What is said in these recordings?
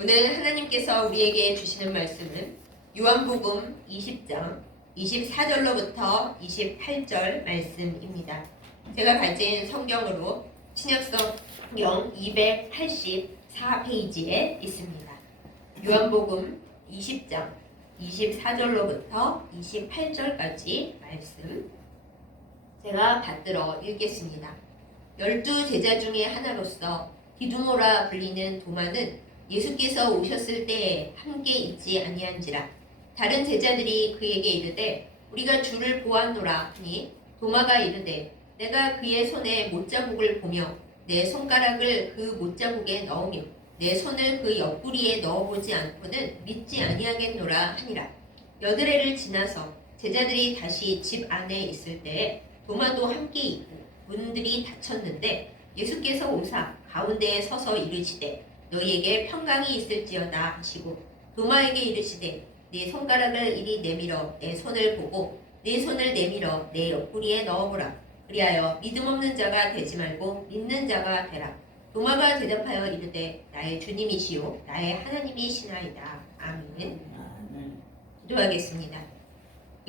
오늘 하나님께서 우리에게 주시는 말씀은 요한복음 20장 24절로부터 28절 말씀입니다. 제가 가진 성경으로 신약성경 284페이지에 있습니다. 요한복음 20장 24절로부터 28절까지 말씀 제가 받들어 읽겠습니다. 12제자 중에 하나로서 디두모라 불리는 도마는 예수께서 오셨을 때에 함께 있지 아니한지라. 다른 제자들이 그에게 이르되 우리가 주를 보았노라 하니 도마가 이르되 내가 그의 손에 못자국을 보며 내 손가락을 그 못자국에 넣으며 내 손을 그 옆구리에 넣어보지 않고는 믿지 아니하겠노라 하니라. 여드레를 지나서 제자들이 다시 집 안에 있을 때에 도마도 함께 있고 문들이 닫혔는데 예수께서 오사 가운데에 서서 이르시되 너희에게 평강이 있을지어다 하시고 도마에게 이르시되 네 손가락을 이리 내밀어 내 손을 보고 네 손을 내밀어 내 옆구리에 넣어보라. 그리하여 믿음 없는 자가 되지 말고 믿는 자가 되라. 도마가 대답하여 이르되 나의 주님이시요 나의 하나님이시나이다. 아멘. 기도하겠습니다.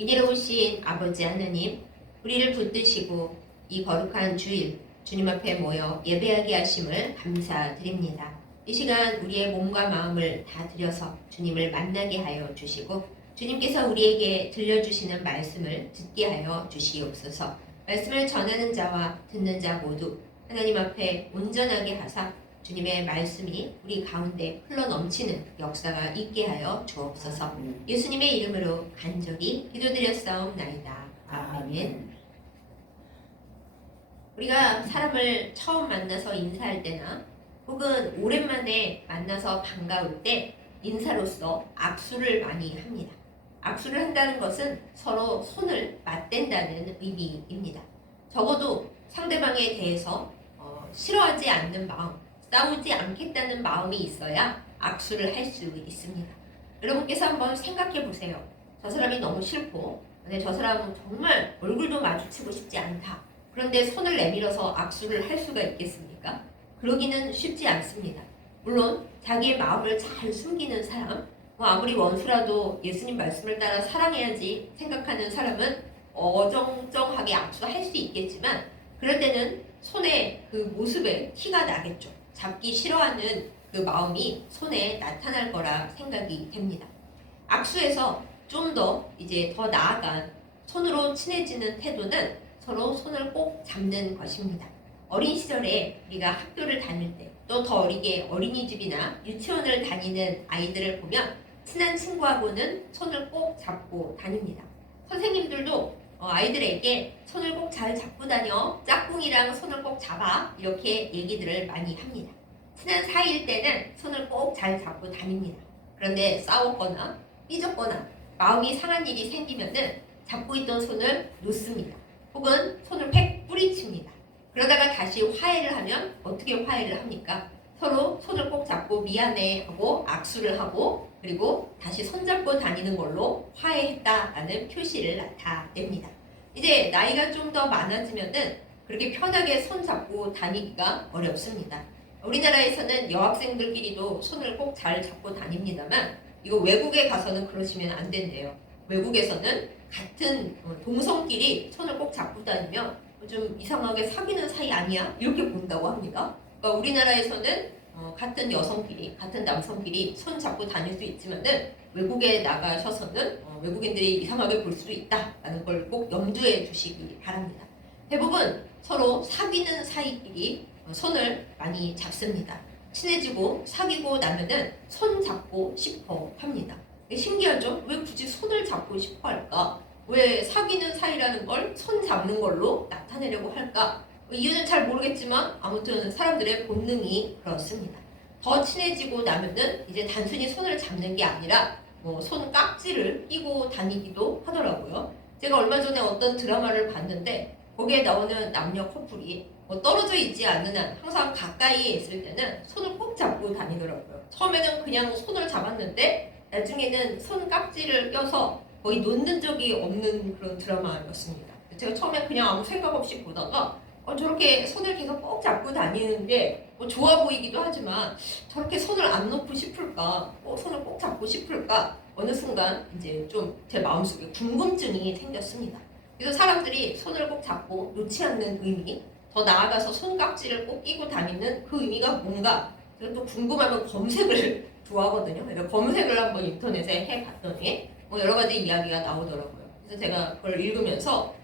은혜로우신 아버지 하나님, 우리를 붙드시고 이 거룩한 주일 주님 앞에 모여 예배하게 하심을 감사드립니다. 이 시간 우리의 몸과 마음을 다 들여서 주님을 만나게 하여 주시고 주님께서 우리에게 들려주시는 말씀을 듣게 하여 주시옵소서. 말씀을 전하는 자와 듣는 자 모두 하나님 앞에 온전하게 하사 주님의 말씀이 우리 가운데 흘러넘치는 역사가 있게 하여 주옵소서. 예수님의 이름으로 간절히 기도드렸사옵나이다. 아멘. 우리가 사람을 처음 만나서 인사할 때나 혹은 오랜만에 만나서 반가울 때 인사로서 악수를 많이 합니다. 악수를 한다는 것은 서로 손을 맞댄다는 의미입니다. 적어도 상대방에 대해서 싫어하지 않는 마음, 싸우지 않겠다는 마음이 있어야 악수를 할 수 있습니다. 여러분께서 한번 생각해 보세요. 저 사람이 너무 싫고 저 사람은 정말 얼굴도 마주치고 싶지 않다. 그런데 손을 내밀어서 악수를 할 수가 있겠습니까? 그러기는 쉽지 않습니다. 물론 자기의 마음을 잘 숨기는 사람, 아무리 원수라도 예수님 말씀을 따라 사랑해야지 생각하는 사람은 어정쩡하게 악수할 수 있겠지만 그럴 때는 손의 그 모습에 티가 나겠죠. 잡기 싫어하는 그 마음이 손에 나타날 거라 생각이 됩니다. 악수에서 좀 더 더 나아간 손으로 친해지는 태도는 서로 손을 꼭 잡는 것입니다. 어린 시절에 우리가 학교를 다닐 때 또 더 어리게 어린이집이나 유치원을 다니는 아이들을 보면 친한 친구하고는 손을 꼭 잡고 다닙니다. 선생님들도 아이들에게 손을 꼭 잘 잡고 다녀, 짝꿍이랑 손을 꼭 잡아 이렇게 얘기들을 많이 합니다. 친한 사이일 때는 손을 꼭 잘 잡고 다닙니다. 그런데 싸웠거나 삐졌거나 마음이 상한 일이 생기면은 잡고 있던 손을 놓습니다. 혹은 손을 팩 뿌리칩니다. 그러다가 다시 화해를 하면 어떻게 화해를 합니까? 서로 손을 꼭 잡고 미안해 하고 악수를 하고 그리고 다시 손잡고 다니는 걸로 화해했다라는 표시를 나타냅니다. 이제 나이가 좀 더 많아지면은 그렇게 편하게 손잡고 다니기가 어렵습니다. 우리나라에서는 여학생들끼리도 손을 꼭 잘 잡고 다닙니다만 이거 외국에 가서는 그러시면 안 된대요. 외국에서는 같은 동성끼리 손을 꼭 잡고 다니면 좀 이상하게 사귀는 사이 아니야? 이렇게 본다고 합니다. 그러니까 우리나라에서는 같은 여성끼리, 같은 남성끼리 손 잡고 다닐 수 있지만은 외국에 나가셔서는 외국인들이 이상하게 볼 수도 있다라는 걸 꼭 염두에 두시기 바랍니다. 대부분 서로 사귀는 사이끼리 손을 많이 잡습니다. 친해지고 사귀고 나면은 손 잡고 싶어 합니다. 신기하죠? 왜 굳이 손을 잡고 싶어 할까? 왜 사귀는 사이라는 걸 손 잡는 걸로 나타내려고 할까? 이유는 잘 모르겠지만 아무튼 사람들의 본능이 그렇습니다. 더 친해지고 나면은 이제 단순히 손을 잡는 게 아니라 손 깍지를 끼고 다니기도 하더라고요. 제가 얼마 전에 어떤 드라마를 봤는데 거기에 나오는 남녀 커플이 떨어져 있지 않는 한 항상 가까이에 있을 때는 손을 꼭 잡고 다니더라고요. 처음에는 그냥 손을 잡았는데 나중에는 손 깍지를 껴서 거의 놓는 적이 없는 그런 드라마였습니다. 제가 처음에 그냥 아무 생각 없이 보다가 저렇게 손을 계속 꼭 잡고 다니는 게 좋아 보이기도 하지만 저렇게 손을 안 놓고 싶을까? 손을 꼭 잡고 싶을까? 어느 순간 이제 좀 제 마음속에 궁금증이 생겼습니다. 그래서 사람들이 손을 꼭 잡고 놓지 않는 의미, 더 나아가서 손깍지를 꼭 끼고 다니는 그 의미가 뭔가 제가 또 궁금하면 검색을 좋아하거든요. 그래서 검색을 한번 인터넷에 해봤더니 여러 가지 이야기가 나오더라고요. 그래서 제가 그걸 읽으면서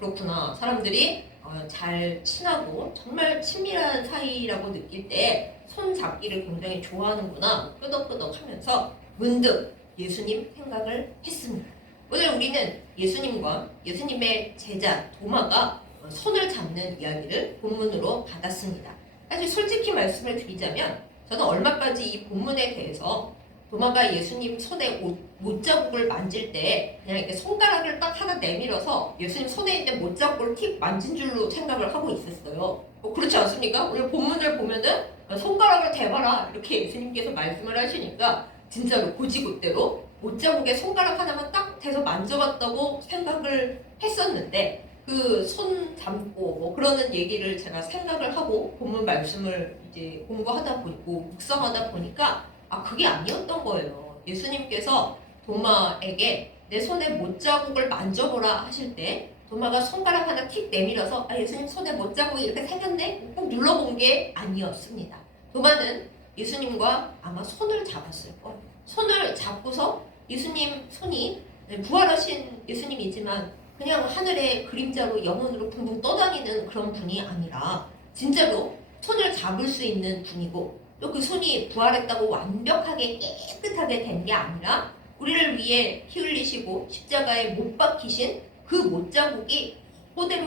그렇구나. 사람들이 잘 친하고 정말 친밀한 사이라고 느낄 때 손 잡기를 굉장히 좋아하는구나 끄덕끄덕 하면서 문득 예수님 생각을 했습니다. 오늘 우리는 예수님과 예수님의 제자 도마가 손을 잡는 이야기를 본문으로 받았습니다. 사실 솔직히 말씀을 드리자면 저는 얼마까지 이 본문에 대해서 도마가 예수님 손에 못자국을 만질 때 그냥 이렇게 손가락을 딱 하나 내밀어서 예수님 손에 있는 못자국을 틱 만진 줄로 생각을 하고 있었어요. 그렇지 않습니까? 오늘 본문을 보면은 손가락을 대봐라 이렇게 예수님께서 말씀을 하시니까 진짜로 고지고대로 못자국에 손가락 하나만 딱 대서 만져봤다고 생각을 했었는데 그 손 잡고 그러는 얘기를 제가 생각을 하고 본문 말씀을 이제 공부하다 보고 묵상하다 보니까 그게 아니었던 거예요. 예수님께서 도마에게 내 손에 못자국을 만져보라 하실 때 도마가 손가락 하나 틱 내밀어서 예수님 손에 못자국이 이렇게 생겼네? 꼭 눌러본 게 아니었습니다. 도마는 예수님과 아마 손을 잡았을 거예요. 손을 잡고서 예수님 손이 부활하신 예수님이지만 그냥 하늘의 그림자로 영혼으로 붕붕 떠다니는 그런 분이 아니라 진짜로 손을 잡을 수 있는 분이고 또 그 손이 부활했다고 완벽하게 깨끗하게 된 게 아니라 우리를 위해 피 흘리시고 십자가에 못 박히신 그 못자국이 그대로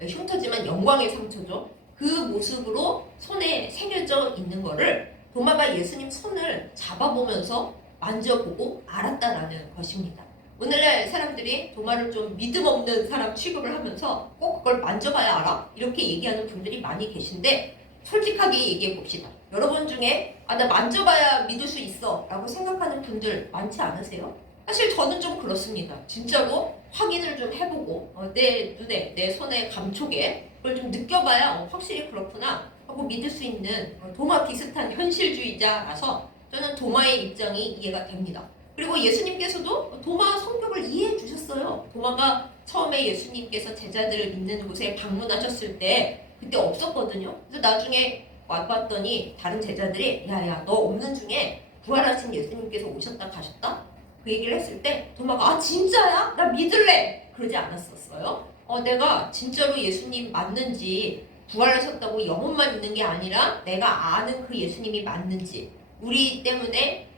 흉터지만 영광의 상처죠. 그 모습으로 손에 새겨져 있는 거를 도마가 예수님 손을 잡아보면서 만져보고 알았다라는 것입니다. 오늘날 사람들이 도마를 좀 믿음 없는 사람 취급을 하면서 꼭 그걸 만져봐야 알아? 이렇게 얘기하는 분들이 많이 계신데 솔직하게 얘기해 봅시다. 여러분 중에 나 만져봐야 믿을 수 있어 라고 생각하는 분들 많지 않으세요? 사실 저는 좀 그렇습니다. 진짜로 확인을 좀 해보고 내 눈에 내 손의 감촉에 그걸 좀 느껴봐야 확실히 그렇구나 하고 믿을 수 있는 도마 비슷한 현실주의자라서 저는 도마의 입장이 이해가 됩니다. 그리고 예수님께서도 도마 성격을 이해해 주셨어요. 도마가 처음에 예수님께서 제자들을 있는 곳에 방문하셨을 때 그때 없었거든요. 그래서 나중에 와봤더니 다른 제자들이 야야 너 없는 중에 부활하신 예수님께서 오셨다 가셨다? 그 얘기를 했을 때 도마가 진짜야? 나 믿을래! 그러지 않았었어요. 내가 진짜로 예수님 맞는지 부활하셨다고 영혼만 있는 게 아니라 내가 아는 그 예수님이 맞는지 우리 때문에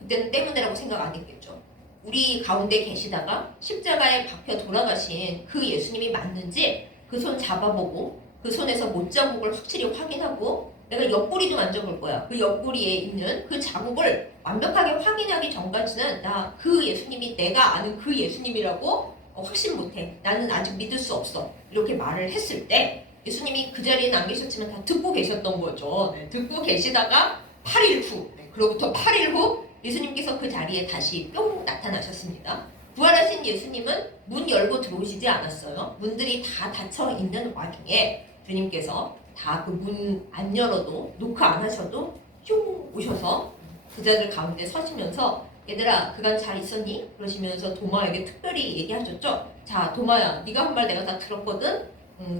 그때는 때문에라고 생각 안 했겠죠. 우리 가운데 계시다가 십자가에 박혀 돌아가신 그 예수님이 맞는지 그 손 잡아보고 그 손에서 못자국을 확실히 확인하고 내가 옆구리도 만져볼 거야. 그 옆구리에 있는 그 자국을 완벽하게 확인하기 전까지는 나 그 예수님이 내가 아는 그 예수님이라고 확신 못해. 나는 아직 믿을 수 없어. 이렇게 말을 했을 때 예수님이 그 자리에는 안 계셨지만 다 듣고 계셨던 거죠. 듣고 계시다가 8일 후 그로부터 8일 후 예수님께서 그 자리에 다시 뿅 나타나셨습니다. 부활하신 예수님은 문 열고 들어오시지 않았어요. 문들이 다 닫혀 있는 와중에 주님께서 다 그 문 안 열어도 노크 안 하셔도 슝 오셔서 제자들 가운데 서시면서 얘들아 그간 잘 있었니? 그러시면서 도마에게 특별히 얘기하셨죠. 자 도마야 네가 한 말 내가 다 들었거든.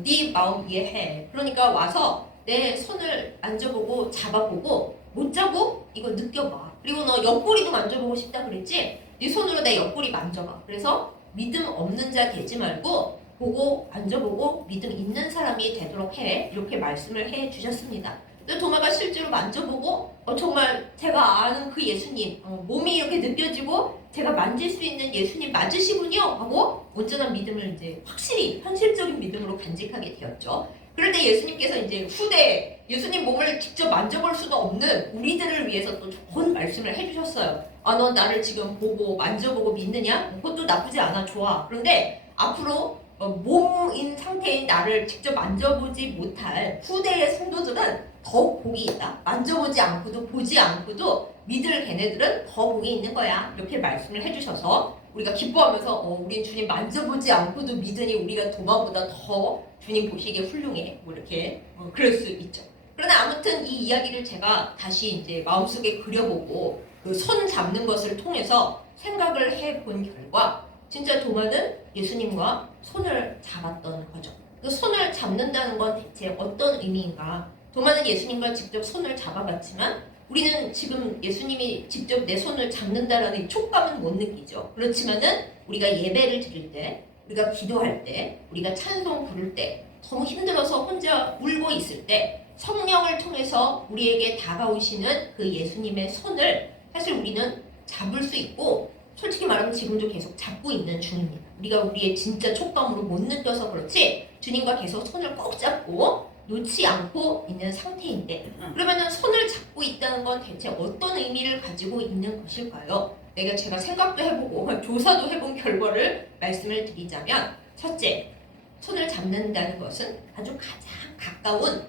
네 마음 이해해. 그러니까 와서 내 손을 만져보고 잡아보고 못자국 이거 느껴봐. 그리고 너 옆구리도 만져보고 싶다 그랬지? 네 손으로 내 옆구리 만져봐. 그래서 믿음 없는 자 되지 말고 보고 만져보고 믿음 있는 사람이 되도록 해. 이렇게 말씀을 해 주셨습니다. 도마가 실제로 만져보고 정말 제가 아는 그 예수님 몸이 이렇게 느껴지고 제가 만질 수 있는 예수님 맞으시군요 하고 온전한 믿음을 이제 확실히 현실적인 믿음으로 간직하게 되었죠. 그럴 때 예수님께서 이제 후대 예수님 몸을 직접 만져볼 수는 없는 우리들을 위해서 또 좋은 말씀을 해주셨어요. 너 나를 지금 보고 만져보고 믿느냐? 그것도 나쁘지 않아. 좋아. 그런데 앞으로 몸인 상태인 나를 직접 만져보지 못할 후대의 성도들은 더 복이 있다. 만져보지 않고도 보지 않고도 믿을 걔네들은 더 복이 있는 거야. 이렇게 말씀을 해주셔서 우리가 기뻐하면서 우린 주님 만져보지 않고도 믿으니 우리가 도마보다 더 주님 보시기에 훌륭해. 뭐 이렇게 그럴 수 있죠. 그러나 아무튼 이 이야기를 제가 다시 이제 마음속에 그려보고 그 손 잡는 것을 통해서 생각을 해본 결과 진짜 도마는 예수님과 손을 잡았던 거죠. 그 손을 잡는다는 건 대체 어떤 의미인가? 도마는 예수님과 직접 손을 잡아봤지만 우리는 지금 예수님이 직접 내 손을 잡는다라는 이 촉감은 못 느끼죠. 그렇지만은 우리가 예배를 드릴 때, 우리가 기도할 때, 우리가 찬송 부를 때, 너무 힘들어서 혼자 울고 있을 때 성령을 통해서 우리에게 다가오시는 그 예수님의 손을 사실 우리는 잡을 수 있고 솔직히 말하면 지금도 계속 잡고 있는 중입니다. 우리가 우리의 진짜 촉감으로 못 느껴서 그렇지 주님과 계속 손을 꼭 잡고 놓지 않고 있는 상태인데 그러면은 손을 잡고 있다는 건 대체 어떤 의미를 가지고 있는 것일까요? 제가 생각도 해보고 조사도 해본 결과를 말씀을 드리자면 첫째, 손을 잡는다는 것은 아주 가장 가까운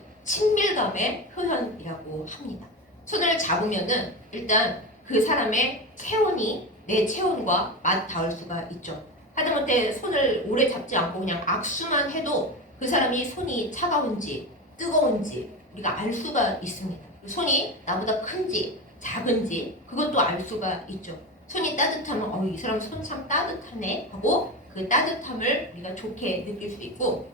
친밀감의 표현이라고 합니다. 손을 잡으면은 일단 그 사람의 체온이 내 체온과 맞닿을 수가 있죠. 하다못해 손을 오래 잡지 않고 그냥 악수만 해도 그 사람이 손이 차가운지 뜨거운지 우리가 알 수가 있습니다. 손이 나보다 큰지 작은지 그것도 알 수가 있죠. 손이 따뜻하면 이 사람 손 참 따뜻하네 하고 그 따뜻함을 우리가 좋게 느낄 수 있고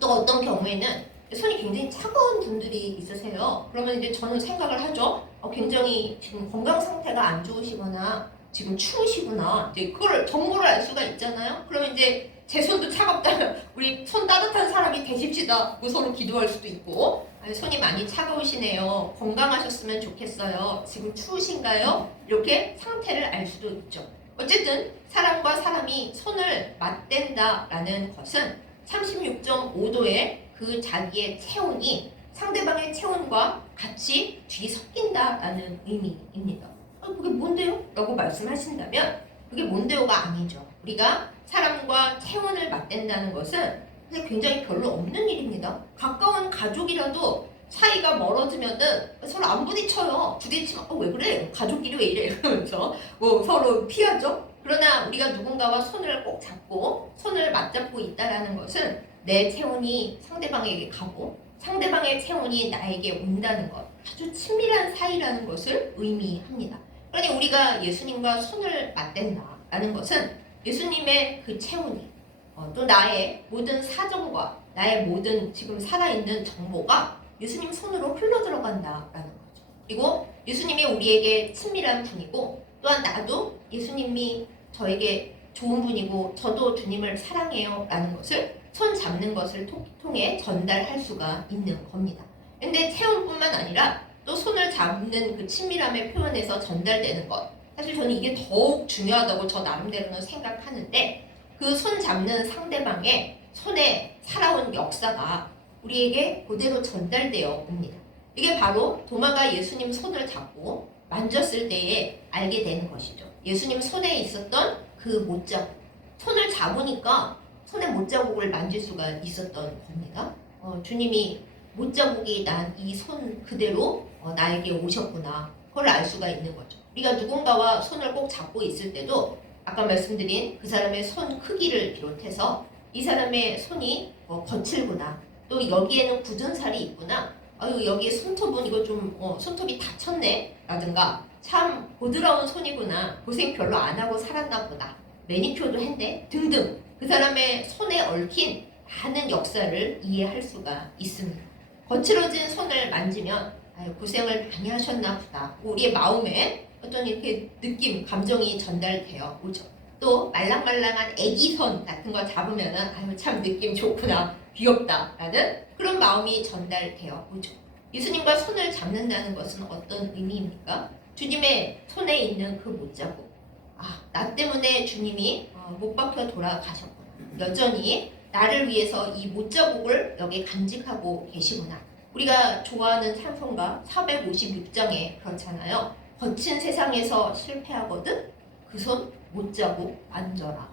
또 어떤 경우에는 손이 굉장히 차가운 분들이 있으세요. 그러면 이제 저는 생각을 하죠. 굉장히 지금 건강 상태가 안 좋으시거나 지금 추우시구나. 이제 그걸 정보를 알 수가 있잖아요. 그러면 이제 제 손도 차갑다면 우리 손 따뜻한 사람이 되십시다. 서로 기도할 수도 있고 손이 많이 차가우시네요. 건강하셨으면 좋겠어요. 지금 추우신가요? 이렇게 상태를 알 수도 있죠. 어쨌든 사람과 사람이 손을 맞댄다라는 것은 36.5도의 그 자기의 체온이 상대방의 체온과 같이 뒤섞인다라는 의미입니다. 그게 뭔데요? 라고 말씀하신다면 그게 뭔데요가 아니죠. 우리가 사람과 체온을 맞댄다는 것은 굉장히 별로 없는 일입니다. 가까운 가족이라도 사이가 멀어지면은 서로 안 부딪혀요. 부딪히면 왜 그래? 가족끼리 왜 이래? 이러면서 서로 피하죠. 그러나 우리가 누군가와 손을 꼭 잡고 손을 맞잡고 있다라는 것은 내 체온이 상대방에게 가고 상대방의 체온이 나에게 온다는 것, 아주 친밀한 사이라는 것을 의미합니다. 그러니 우리가 예수님과 손을 맞댄다라는 것은 예수님의 그 체온이 또 나의 모든 사정과 나의 모든 지금 살아있는 정보가 예수님 손으로 흘러들어간다라는 거죠. 그리고 예수님이 우리에게 친밀한 분이고 또한 나도 예수님이 저에게 좋은 분이고 저도 주님을 사랑해요 라는 것을 손 잡는 것을 통해 전달할 수가 있는 겁니다. 근데 체온뿐만 아니라 또 손을 잡는 그 친밀함의 표현에서 전달되는 것 사실 저는 이게 더욱 중요하다고 저 나름대로는 생각하는데 그 손 잡는 상대방의 손에 살아온 역사가 우리에게 그대로 전달되어 옵니다. 이게 바로 도마가 예수님 손을 잡고 만졌을 때에 알게 되는 것이죠. 예수님 손에 있었던 그 못자국 손을 잡으니까 손의 못자국을 만질 수가 있었던 겁니다. 주님이 못자국이 난 이 손 그대로 나에게 오셨구나. 그걸 알 수가 있는 거죠. 우리가 누군가와 손을 꼭 잡고 있을 때도 아까 말씀드린 그 사람의 손 크기를 비롯해서 이 사람의 손이 거칠구나. 또 여기에는 굳은 살이 있구나. 여기에 손톱은 이거 좀 손톱이 다쳤네. 라든가 참 부드러운 손이구나. 고생 별로 안 하고 살았나 보다. 매니큐어도 했네. 등등. 그 사람의 손에 얽힌 많은 역사를 이해할 수가 있습니다. 거칠어진 손을 만지면 고생을 많이 하셨나 보다. 우리의 마음에 어떤 이렇게 느낌, 감정이 전달되어 오죠. 또 말랑말랑한 애기 손 같은 거 잡으면은 참 느낌 좋구나, 귀엽다라는 그런 마음이 전달되어 오죠. 예수님과 손을 잡는다는 것은 어떤 의미입니까? 주님의 손에 있는 그 못자국. 나 때문에 주님이 못 박혀 돌아가셨구나. 여전히 나를 위해서 이 못자국을 여기 간직하고 계시구나. 우리가 좋아하는 찬송가 456장에 그렇잖아요. 거친 세상에서 실패하거든 그 손 못자국 만져라.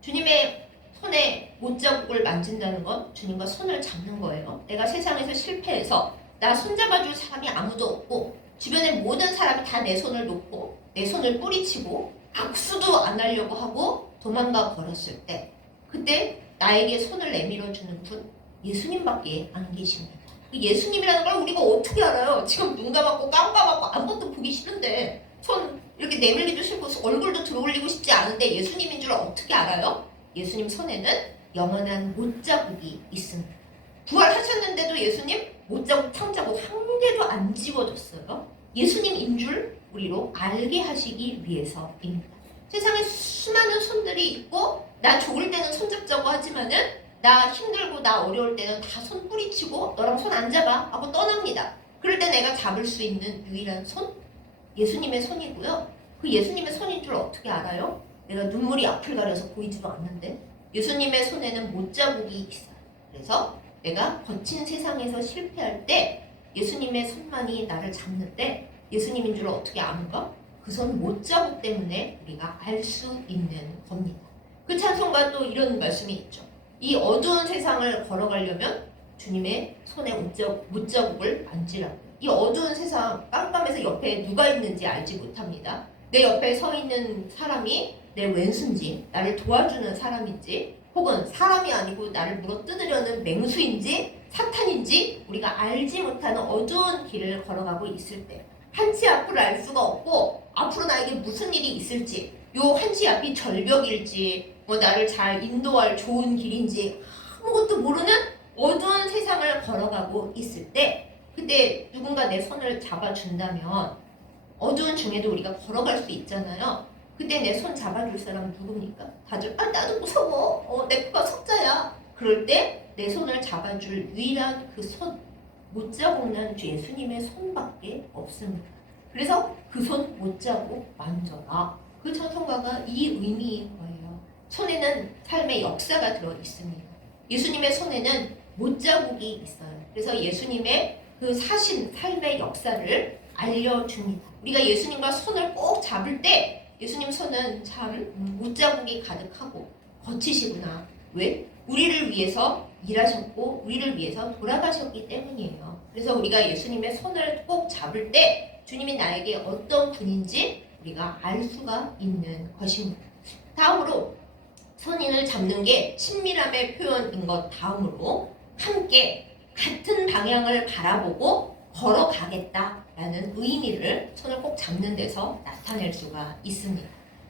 주님의 손에 못자국을 만진다는 건 주님과 손을 잡는 거예요. 내가 세상에서 실패해서 나 손잡아줄 사람이 아무도 없고 주변에 모든 사람이 다 내 손을 놓고 내 손을 뿌리치고 악수도 안 하려고 하고 도망가 버렸을 때 그때 나에게 손을 내밀어 주는 분 예수님밖에 안 계십니다. 예수님이라는 걸 우리가 어떻게 알아요? 지금 눈 감았고 깜깜하고 아무것도 보기 싫은데 손 이렇게 내밀기도 싫고 얼굴도 들어올리고 싶지 않은데 예수님인 줄 어떻게 알아요? 예수님 손에는 영원한 못자국이 있습니다. 부활하셨는데도 예수님 못자국 탕자국 한 개도 안 지워졌어요. 예수님인 줄 우리로 알게 하시기 위해서입니다. 세상에 수많은 손들이 있고 나 좋을 때는 손잡자고 하지만은 나 힘들고 나 어려울 때는 다 손 뿌리치고 너랑 손 안 잡아 하고 떠납니다. 그럴 때 내가 잡을 수 있는 유일한 손? 예수님의 손이고요. 그 예수님의 손인 줄 어떻게 알아요? 내가 눈물이 앞을 가려서 보이지도 않는데 예수님의 손에는 못자국이 있어요. 그래서 내가 거친 세상에서 실패할 때 예수님의 손만이 나를 잡는데 예수님인 줄 어떻게 아는가? 그 손 못자국 때문에 우리가 알 수 있는 겁니다. 그 찬송가 또 이런 말씀이 있죠. 이 어두운 세상을 걸어가려면 주님의 손에 못자국을 만지라고. 이 어두운 세상 깜깜해서 옆에 누가 있는지 알지 못합니다. 내 옆에 서 있는 사람이 내 왼수인지 나를 도와주는 사람인지 혹은 사람이 아니고 나를 물어뜯으려는 맹수인지 사탄인지 우리가 알지 못하는 어두운 길을 걸어가고 있을 때 한치 앞을 알 수가 없고 앞으로 나에게 무슨 일이 있을지 요 한치 앞이 절벽일지 나를 잘 인도할 좋은 길인지 아무것도 모르는 어두운 세상을 걸어가고 있을 때 그때 누군가 내 손을 잡아준다면 어두운 중에도 우리가 걸어갈 수 있잖아요. 그때 내 손 잡아줄 사람 누굽니까? 다들 나도 무서워. 내 코가 석자야. 그럴 때 내 손을 잡아줄 유일한 그 손 못자국난 예수님의 손밖에 없습니다. 그래서 그 손 못자국 만져라. 그 찬송가가 이 의미인 거예요. 손에는 삶의 역사가 들어 있습니다. 예수님의 손에는 못자국이 있어요. 그래서 예수님의 그 사신 삶의 역사를 알려줍니다. 우리가 예수님과 손을 꼭 잡을 때 예수님 손은 참 못자국이 가득하고 거치시구나. 왜? 우리를 위해서 일하셨고 우리를 위해서 돌아가셨기 때문이에요. 그래서 우리가 예수님의 손을 꼭 잡을 때 주님이 나에게 어떤 분인지 우리가 알 수가 있는 것입니다. 다음으로 손인을 잡는 게 친밀함의 표현인 것 다음으로 함께 같은 방향을 바라보고 걸어가겠다라는 의미를 손을 꼭 잡는 데서 나타낼 수가 있습니다.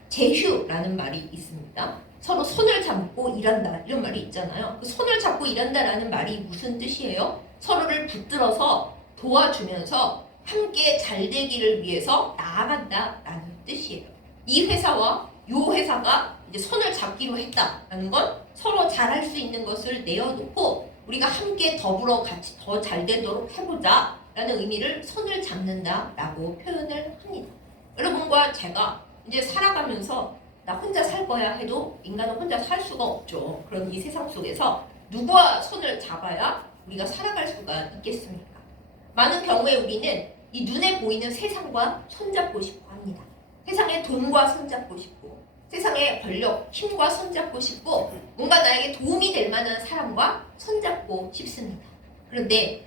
제휴라는 말이 있습니다. 서로 손을 잡고 일한다 이런 말이 있잖아요. 그 손을 잡고 일한다라는 말이 무슨 뜻이에요? 서로를 붙들어서 도와주면서 함께 잘 되기를 위해서 나아간다라는 뜻이에요. 이 회사와 이 회사가 이제 손을 잡기로 했다라는 건 서로 잘할 수 있는 것을 내어놓고 우리가 함께 더불어 같이 더 잘 되도록 해보자 라는 의미를 손을 잡는다라고 표현을 합니다. 여러분과 제가 이제 살아가면서 나 혼자 살 거야 해도 인간은 혼자 살 수가 없죠. 그런 이 세상 속에서 누구와 손을 잡아야 우리가 살아갈 수가 있겠습니까? 많은 경우에 우리는 이 눈에 보이는 세상과 손잡고 싶어 합니다. 세상의 돈과 손잡고 싶고 세상의 권력, 힘과 손잡고 싶고 뭔가 나에게 도움이 될 만한 사람과 손잡고 싶습니다. 그런데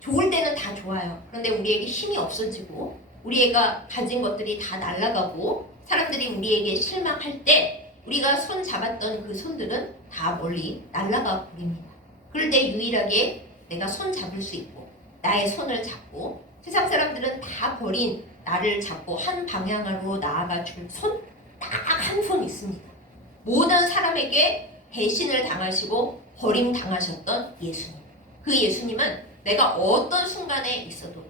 좋을 때는 다 좋아요. 그런데 우리에게 힘이 없어지고 우리가 가진 것들이 다 날아가고 사람들이 우리에게 실망할 때 우리가 손 잡았던 그 손들은 다 멀리 날아가 버립니다. 그럴 때 유일하게 내가 손 잡을 수 있고 나의 손을 잡고 세상 사람들은 다 버린 나를 잡고 한 방향으로 나아가 줄 손 딱 한 손 있습니다. 모든 사람에게 배신을 당하시고 버림당하셨던 예수님. 그 예수님은 내가 어떤 순간에 있어도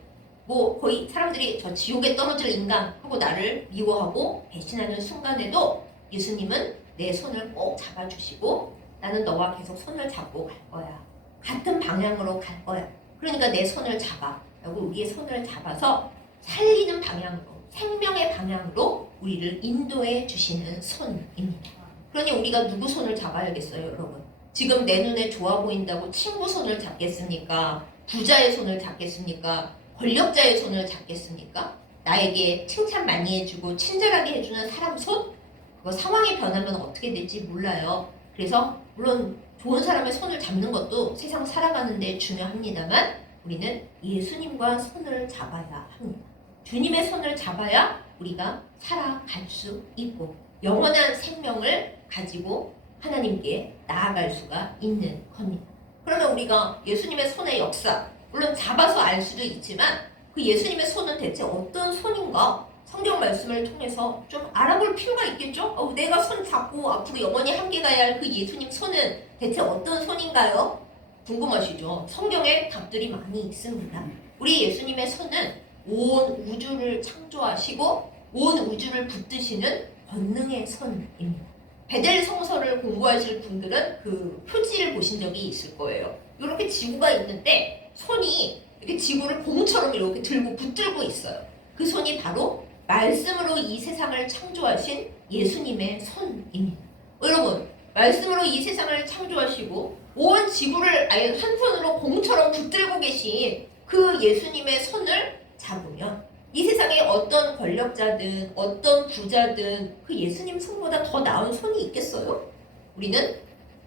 거의 사람들이 저 지옥에 떨어질 인간 하고 나를 미워하고 배신하는 순간에도 예수님은 내 손을 꼭 잡아주시고 나는 너와 계속 손을 잡고 갈 거야. 같은 방향으로 갈 거야. 그러니까 내 손을 잡아. 라고 우리의 손을 잡아서 살리는 방향으로 생명의 방향으로 우리를 인도해 주시는 손입니다. 그러니 우리가 누구 손을 잡아야겠어요, 여러분? 지금 내 눈에 좋아 보인다고 친구 손을 잡겠습니까? 부자의 손을 잡겠습니까? 권력자의 손을 잡겠습니까? 나에게 칭찬 많이 해주고 친절하게 해주는 사람 손? 그거 상황이 변하면 어떻게 될지 몰라요. 그래서 물론 좋은 사람의 손을 잡는 것도 세상 살아가는 데 중요합니다만 우리는 예수님과 손을 잡아야 합니다. 주님의 손을 잡아야 우리가 살아갈 수 있고 영원한 생명을 가지고 하나님께 나아갈 수가 있는 겁니다. 그러면 우리가 예수님의 손의 역사, 물론 잡아서 알 수도 있지만 그 예수님의 손은 대체 어떤 손인가? 성경 말씀을 통해서 좀 알아볼 필요가 있겠죠? 내가 손 잡고 앞으로 영원히 함께 가야 할 그 예수님 손은 대체 어떤 손인가요? 궁금하시죠? 성경에 답들이 많이 있습니다. 우리 예수님의 손은 온 우주를 창조하시고 온 우주를 붙드시는 권능의 손입니다. 베델 성서를 공부하실 분들은 그 표지를 보신 적이 있을 거예요. 이렇게 지구가 있는데 손이 이렇게 지구를 공처럼 이렇게 들고 붙들고 있어요. 그 손이 바로 말씀으로 이 세상을 창조하신 예수님의 손입니다. 여러분, 말씀으로 이 세상을 창조하시고 온 지구를 아예 한 손으로 공처럼 붙들고 계신 그 예수님의 손을 잡으면 이 세상에 어떤 권력자든 어떤 부자든 그 예수님 손보다 더 나은 손이 있겠어요? 우리는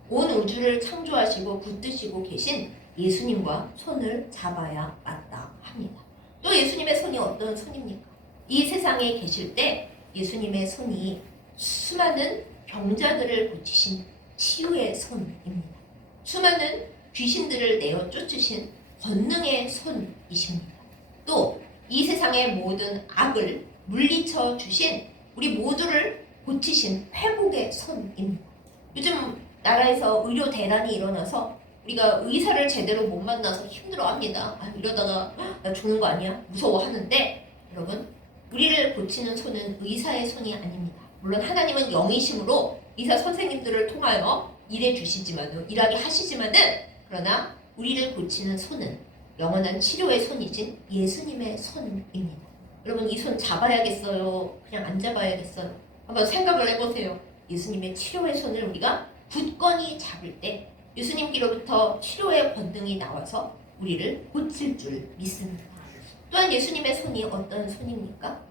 온 우주를 창조하시고 붙드시고 계신 예수님과 손을 잡아야 마땅합니다. 또 예수님의 손이 어떤 손입니까? 이 세상에 계실 때 예수님의 손이 수많은 병자들을 고치신 치유의 손입니다. 수많은 귀신들을 내어 쫓으신 권능의 손이십니다. 또 이 세상의 모든 악을 물리쳐 주신 우리 모두를 고치신 회복의 손입니다. 요즘 나라에서 의료 대란이 일어나서 우리가 의사를 제대로 못 만나서 힘들어합니다. 이러다가 나 죽는 거 아니야? 무서워하는데 여러분, 우리를 고치는 손은 의사의 손이 아닙니다. 물론 하나님은 영이심으로 의사 선생님들을 통하여 일하게 하시지만은 그러나 우리를 고치는 손은 영원한 치료의 손이신 예수님의 손입니다. 여러분, 이 손 잡아야겠어요? 그냥 안 잡아야겠어요? 한번 생각을 해보세요. 예수님의 치료의 손을 우리가 굳건히 잡을 때 예수님께로부터 치료의 권능이 나와서 우리를 고칠 줄 믿습니다. 또한 예수님의 손이 어떤 손입니까?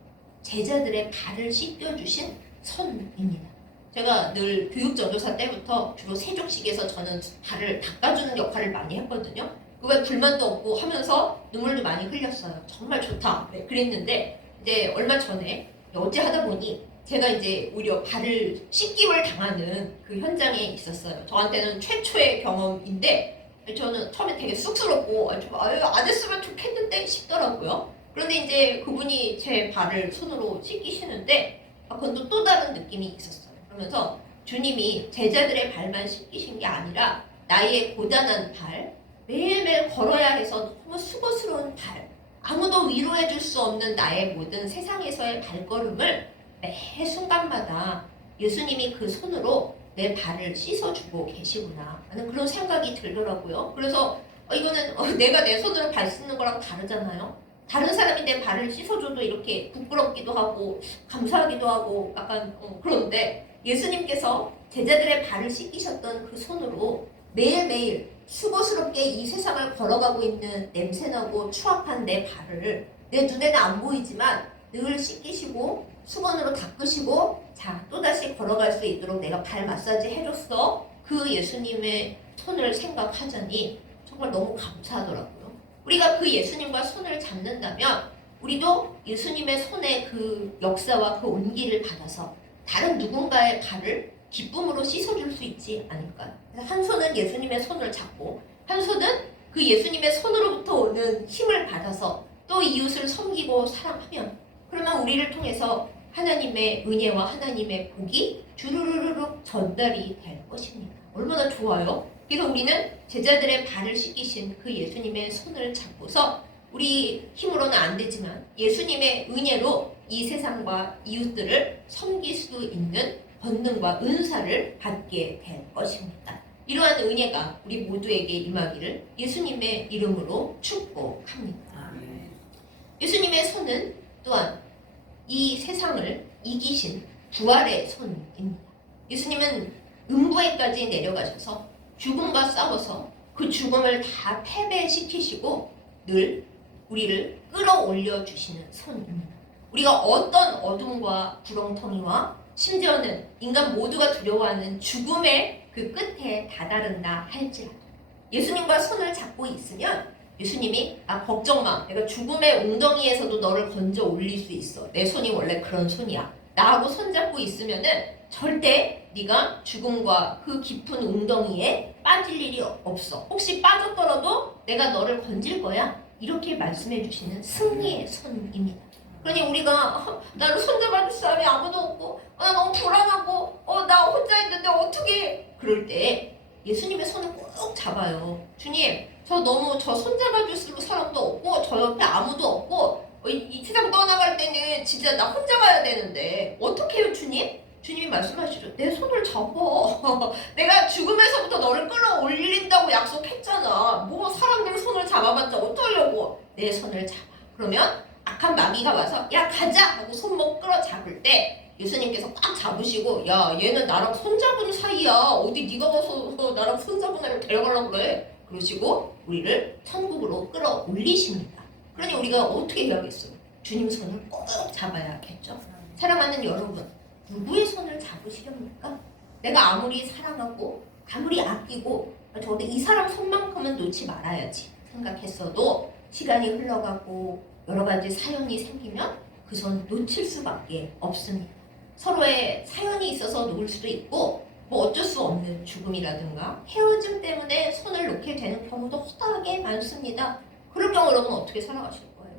제자들의 발을 씻겨주신 손입니다. 제가 늘 교육전도사 때부터 주로 세종식에서 저는 발을 닦아주는 역할을 많이 했거든요. 그거에 불만도 없고 하면서 눈물도 많이 흘렸어요. 정말 좋다. 네, 그랬는데 이제 얼마 전에 어찌 하다 보니 제가 이제 오히려 발을 씻김을 당하는 그 현장에 있었어요. 저한테는 최초의 경험인데 저는 처음에 되게 쑥스럽고 안 했으면 좋겠는데 싶더라고요. 그런데 이제 그분이 제 발을 손으로 씻기시는데 그건 또 다른 느낌이 있었어요. 그러면서 주님이 제자들의 발만 씻기신 게 아니라 나의 고단한 발, 매일매일 걸어야 해서 너무 수고스러운 발, 아무도 위로해줄 수 없는 나의 모든 세상에서의 발걸음을 매 순간마다 예수님이 그 손으로 내 발을 씻어주고 계시구나 하는 그런 생각이 들더라고요. 그래서 이거는 내가 내 손으로 발 씻는 거랑 다르잖아요. 다른 사람이 내 발을 씻어줘도 이렇게 부끄럽기도 하고 감사하기도 하고 약간 그런데 예수님께서 제자들의 발을 씻기셨던 그 손으로 매일매일 수고스럽게 이 세상을 걸어가고 있는 냄새나고 추악한 내 발을 내 눈에는 안 보이지만 늘 씻기시고 수건으로 닦으시고 자 또다시 걸어갈 수 있도록 내가 발 마사지 해줬어. 그 예수님의 손을 생각하자니 정말 너무 감사하더라고요. 우리가 그 예수님과 손을 잡는다면 우리도 예수님의 손의 그 역사와 그 온기를 받아서 다른 누군가의 발을 기쁨으로 씻어줄 수 있지 않을까요? 그래서 한 손은 예수님의 손을 잡고 한 손은 그 예수님의 손으로부터 오는 힘을 받아서 또 이웃을 섬기고 사랑하면 그러면 우리를 통해서 하나님의 은혜와 하나님의 복이 주르르륵 전달이 될 것입니다. 얼마나 좋아요? 그래서 우리는 제자들의 발을 씻기신 그 예수님의 손을 잡고서 우리 힘으로는 안 되지만 예수님의 은혜로 이 세상과 이웃들을 섬길 수 있는 권능과 은사를 받게 될 것입니다. 이러한 은혜가 우리 모두에게 임하기를 예수님의 이름으로 축복합니다. 예수님의 손은 또한 이 세상을 이기신 부활의 손입니다. 예수님은 음부에까지 내려가셔서 죽음과 싸워서 그 죽음을 다 패배시키시고 늘 우리를 끌어올려 주시는 손입니다. 우리가 어떤 어둠과 구렁텅이와 심지어는 인간 모두가 두려워하는 죽음의 그 끝에 다다른다 할지라도 예수님과 손을 잡고 있으면 예수님이 걱정 마. 내가 죽음의 웅덩이에서도 너를 건져 올릴 수 있어. 내 손이 원래 그런 손이야. 나하고 손잡고 있으면은 절대 네가 죽음과 그 깊은 웅덩이에 빠질 일이 없어. 혹시 빠졌더라도 내가 너를 건질 거야. 이렇게 말씀해 주시는 승리의 손입니다. 그러니 우리가 나를 손잡아줄 사람이 아무도 없고 나 너무 불안하고 나 혼자 있는데 어떻게 그럴 때 예수님의 손을 꼭 잡아요. 주님 저 손잡아줄 사람도 없고 저 옆에 아무도 없고 이 세상 떠나갈 때는 진짜 나 혼자 가야 되는데 어떻게 해요 주님? 주님이 말씀하시죠. 내 손을 잡아. 내가 죽음에서부터 너를 끌어올린다고 약속했잖아. 뭐 사람들 손을 잡아봤자 어쩌려고. 내 손을 잡아. 그러면 악한 마귀가 와서 야 가자 하고 손목 끌어잡을 때 예수님께서 꽉 잡으시고 야 얘는 나랑 손잡은 사이야. 어디 네가 와서 나랑 손잡은 애를 데려가려고 그래. 그러시고 우리를 천국으로 끌어올리십니다. 그러니 우리가 어떻게 해야겠어요? 주님 손을 꼭 잡아야겠죠. 사랑하는 여러분, 누구의 손을 잡으시렵니까? 내가 아무리 사랑하고 아무리 아끼고 저도 이 사람 손만큼은 놓지 말아야지 생각했어도 시간이 흘러가고 여러 가지 사연이 생기면 그 손 놓칠 수밖에 없습니다. 서로의 사연이 있어서 놓을 수도 있고 뭐 어쩔 수 없는 죽음이라든가 헤어짐 때문에 손을 놓게 되는 경우도 허다하게 많습니다. 그럴 경우 여러분 어떻게 살아가실 거예요?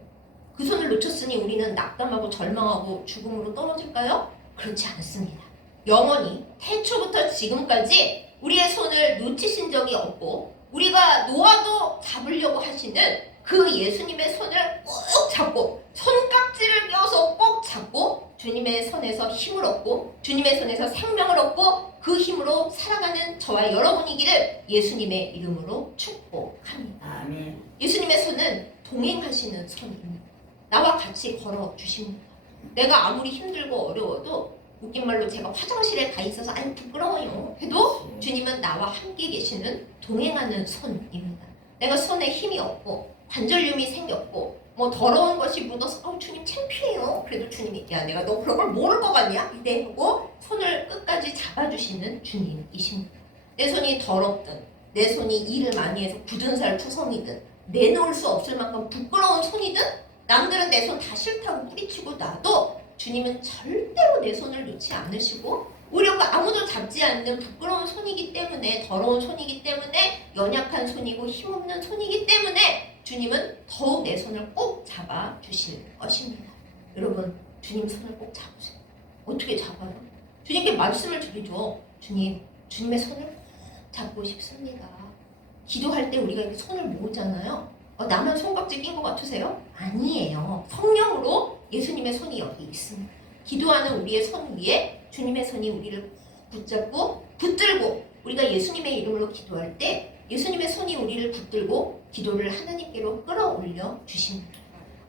그 손을 놓쳤으니 우리는 낙담하고 절망하고 죽음으로 떨어질까요? 그렇지 않습니다. 영원히 태초부터 지금까지 우리의 손을 놓치신 적이 없고 우리가 놓아도 잡으려고 하시는 그 예수님의 손을 꼭 잡고 손깍지를 껴서 꼭 잡고 주님의 손에서 힘을 얻고 주님의 손에서 생명을 얻고 그 힘으로 살아가는 저와 여러분이기를 예수님의 이름으로 축복합니다. 아멘. 예수님의 손은 동행하시는 손입니다. 나와 같이 걸어주십니다. 내가 아무리 힘들고 어려워도 웃긴 말로 제가 화장실에 가 있어서 아니 부끄러워요 해도 주님은 나와 함께 계시는 동행하는 손입니다. 내가 손에 힘이 없고 관절염이 생겼고 뭐 더러운 것이 묻어서 주님 창피해요. 그래도 주님이 야 내가 너 그런 걸 모를 것 같냐? 이래 하고 손을 끝까지 잡아주시는 주님이십니다. 내 손이 더럽든 내 손이 일을 많이 해서 굳은 살 투성이든 내놓을 수 없을 만큼 부끄러운 손이든 남들은 내 손 다 싫다고 뿌리치고 놔도 주님은 절대로 내 손을 놓지 않으시고 오히려 아무도 잡지 않는 부끄러운 손이기 때문에 더러운 손이기 때문에 연약한 손이고 힘없는 손이기 때문에 주님은 더욱 내 손을 꼭 잡아주실 것입니다. 여러분 주님 손을 꼭 잡으세요. 어떻게 잡아요? 주님께 말씀을 드리죠. 주님, 주님의 손을 꼭 잡고 싶습니다. 기도할 때 우리가 이렇게 손을 모으잖아요. 나만 손깍지 낀 것 같으세요? 아니에요. 성령으로 예수님의 손이 여기 있습니다. 기도하는 우리의 손 위에 주님의 손이 우리를 붙잡고 붙들고 우리가 예수님의 이름으로 기도할 때 예수님의 손이 우리를 붙들고 기도를 하나님께로 끌어올려 주십니다.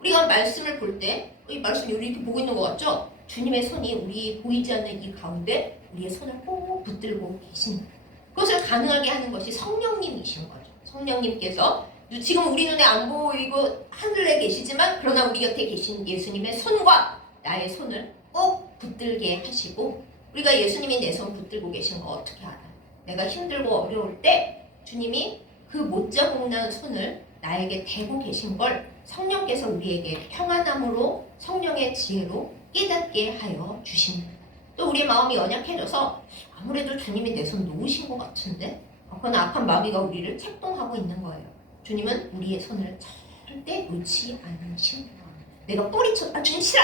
우리가 말씀을 볼 때 이 말씀 이렇게 보고 있는 것 같죠? 주님의 손이 우리 보이지 않는 이 가운데 우리의 손을 꼭 붙들고 계십니다. 그것을 가능하게 하는 것이 성령님이신 거죠. 성령님께서 지금 우리 눈에 안 보이고 하늘에 계시지만 그러나 우리 곁에 계신 예수님의 손과 나의 손을 꼭 붙들게 하시고 우리가 예수님이 내 손 붙들고 계신 거 어떻게 알아요? 내가 힘들고 어려울 때 주님이 그 못자국난 손을 나에게 대고 계신 걸 성령께서 우리에게 평안함으로 성령의 지혜로 깨닫게 하여 주십니다. 또 우리의 마음이 연약해져서 아무래도 주님이 내 손 놓으신 것 같은데 그건 악한 마귀가 우리를 책동하고 있는 거예요. 주님은 우리의 손을 절대 놓지 않으십니다. 내가 뿌리쳐, 주님 싫어!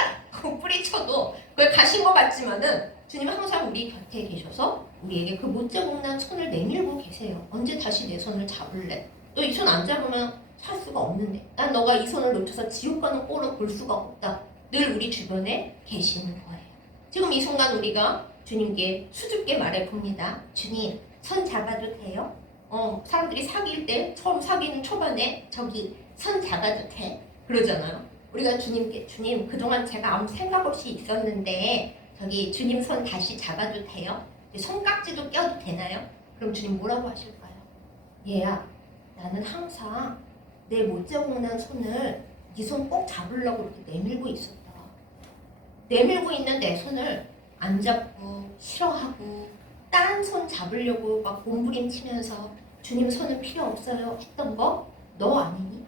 뿌리쳐도 그걸 가신 것 같지만은 주님은 항상 우리 곁에 계셔서 우리에게 그 못자국난 손을 내밀고 계세요. 언제 다시 내 손을 잡을래? 너 이 손 안 잡으면 살 수가 없는데 난 너가 이 손을 놓쳐서 지옥 가는 꼴을 볼 수가 없다. 늘 우리 주변에 계시는 거예요. 지금 이 순간 우리가 주님께 수줍게 말해봅니다. 주님, 손 잡아도 돼요? 사람들이 사귈 때 처음 사귀는 초반에 저기 손 잡아도 돼? 그러잖아요. 우리가 주님께 주님 그동안 제가 아무 생각 없이 있었는데 저기 주님 손 다시 잡아도 돼요? 손깍지도 껴도 되나요? 그럼 주님 뭐라고 하실까요? 얘야 나는 항상 내 못자국난 손을 네 손 꼭 잡으려고 이렇게 내밀고 있었다. 내밀고 있는 내 손을 안 잡고 싫어하고 딴 손 잡으려고 막 몸부림치면서 주님 손은 필요 없어요 했던 거 너 아니니?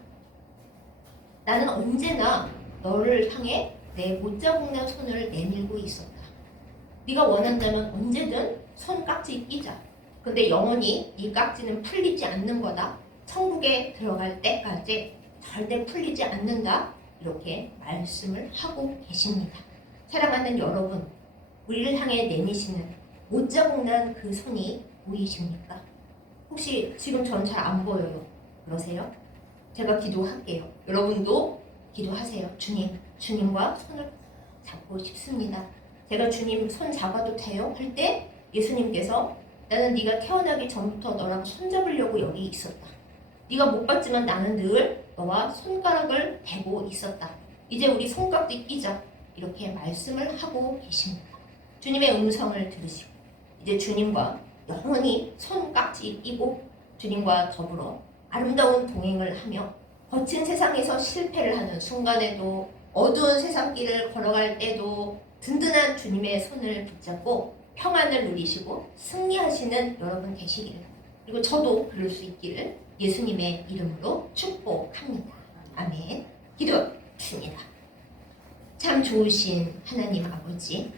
나는 언제나 너를 향해 내 못자국난 손을 내밀고 있었다. 네가 원한다면 언제든 손 깍지 끼자. 근데 영원히 이 깍지는 풀리지 않는 거다. 천국에 들어갈 때까지 절대 풀리지 않는다. 이렇게 말씀을 하고 계십니다. 사랑하는 여러분, 우리를 향해 내미시는 못자국난 그 손이 보이십니까? 혹시 지금 전 잘 안 보여요. 그러세요? 제가 기도할게요. 여러분도 기도하세요. 주님과 손을 잡고 싶습니다. 제가 주님 손 잡아도 돼요? 할 때 예수님께서 나는 네가 태어나기 전부터 너랑 손잡으려고 여기 있었다. 네가 못 봤지만 나는 늘 너와 손가락을 대고 있었다. 이제 우리 손깍지 끼자. 이렇게 말씀을 하고 계십니다. 주님의 음성을 들으시고 이제 주님과 영원히 손깍지 끼고 주님과 더불어 아름다운 동행을 하며 거친 세상에서 실패를 하는 순간에도 어두운 세상길을 걸어갈 때도 든든한 주님의 손을 붙잡고 평안을 누리시고 승리하시는 여러분 되시기를, 그리고 저도 그럴 수 있기를 예수님의 이름으로 축복합니다. 아멘. 기도했습니다. 참 좋으신 하나님 아버지,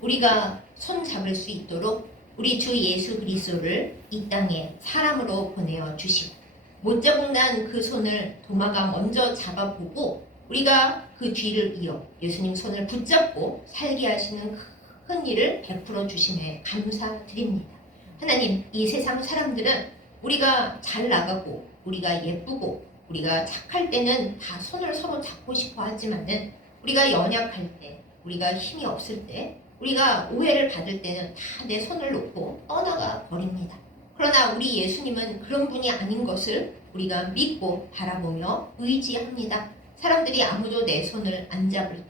우리가 손 잡을 수 있도록 우리 주 예수 그리스도를 이 땅에 사람으로 보내어 주시고 못자국난 그 손을 도마가 먼저 잡아보고 우리가 그 뒤를 이어 예수님 손을 붙잡고 살게 하시는 큰 일을 베풀어 주심에 감사드립니다. 하나님, 이 세상 사람들은 우리가 잘 나가고 우리가 예쁘고 우리가 착할 때는 다 손을 서로 잡고 싶어 하지만은 우리가 연약할 때, 우리가 힘이 없을 때, 우리가 오해를 받을 때는 다 내 손을 놓고 떠나가 버립니다. 그러나 우리 예수님은 그런 분이 아닌 것을 우리가 믿고 바라보며 의지합니다. 사람들이 아무도 내 손을 안 잡을 때,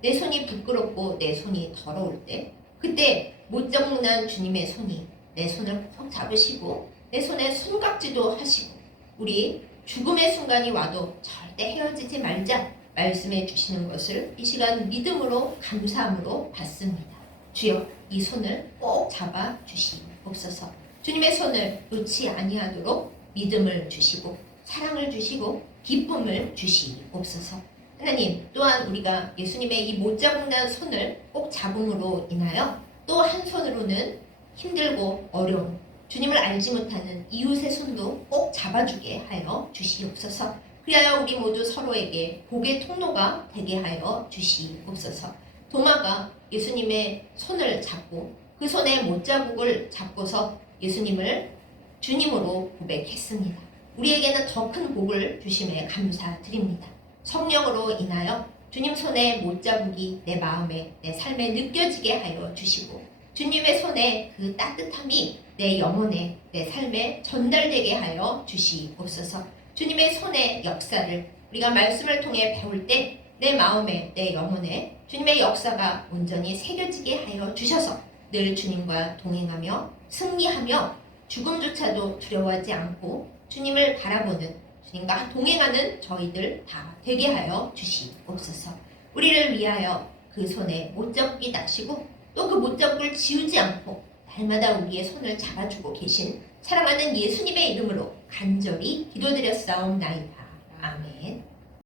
내 손이 부끄럽고 내 손이 더러울 때, 그때 못자국난 주님의 손이 내 손을 꼭 잡으시고 내 손에 손깍지도 하시고 우리 죽음의 순간이 와도 절대 헤어지지 말자 말씀해 주시는 것을 이 시간 믿음으로 감사함으로 받습니다. 주여, 이 손을 꼭 잡아 주시옵소서. 주님의 손을 놓지 아니하도록 믿음을 주시고 사랑을 주시고 기쁨을 주시옵소서. 하나님, 또한 우리가 예수님의 이 못자국난 손을 꼭 잡음으로 인하여 또 한 손으로는 힘들고 어려운 주님을 알지 못하는 이웃의 손도 꼭 잡아주게 하여 주시옵소서. 그리하여 우리 모두 서로에게 복의 통로가 되게 하여 주시옵소서. 도마가 예수님의 손을 잡고 그 손에 못자국을 잡고서 예수님을 주님으로 고백했습니다. 우리에게는 더 큰 복을 주심에 감사드립니다. 성령으로 인하여 주님 손에 못자국이 내 마음에, 내 삶에 느껴지게 하여 주시고 주님의 손에 그 따뜻함이 내 영혼에, 내 삶에 전달되게 하여 주시옵소서. 주님의 손의 역사를 우리가 말씀을 통해 배울 때 내 마음에, 내 영혼에 주님의 역사가 온전히 새겨지게 하여 주셔서 늘 주님과 동행하며 승리하며 죽음조차도 두려워하지 않고 주님을 바라보는, 주님과 동행하는 저희들 다 되게 하여 주시옵소서. 우리를 위하여 그 손에 못자국이 나시고 또 그 못자국을 지우지 않고 날마다 우리의 손을 잡아주고 계신 사랑하는 예수님의 이름으로 간절히 기도드렸사옵나이다. 아멘.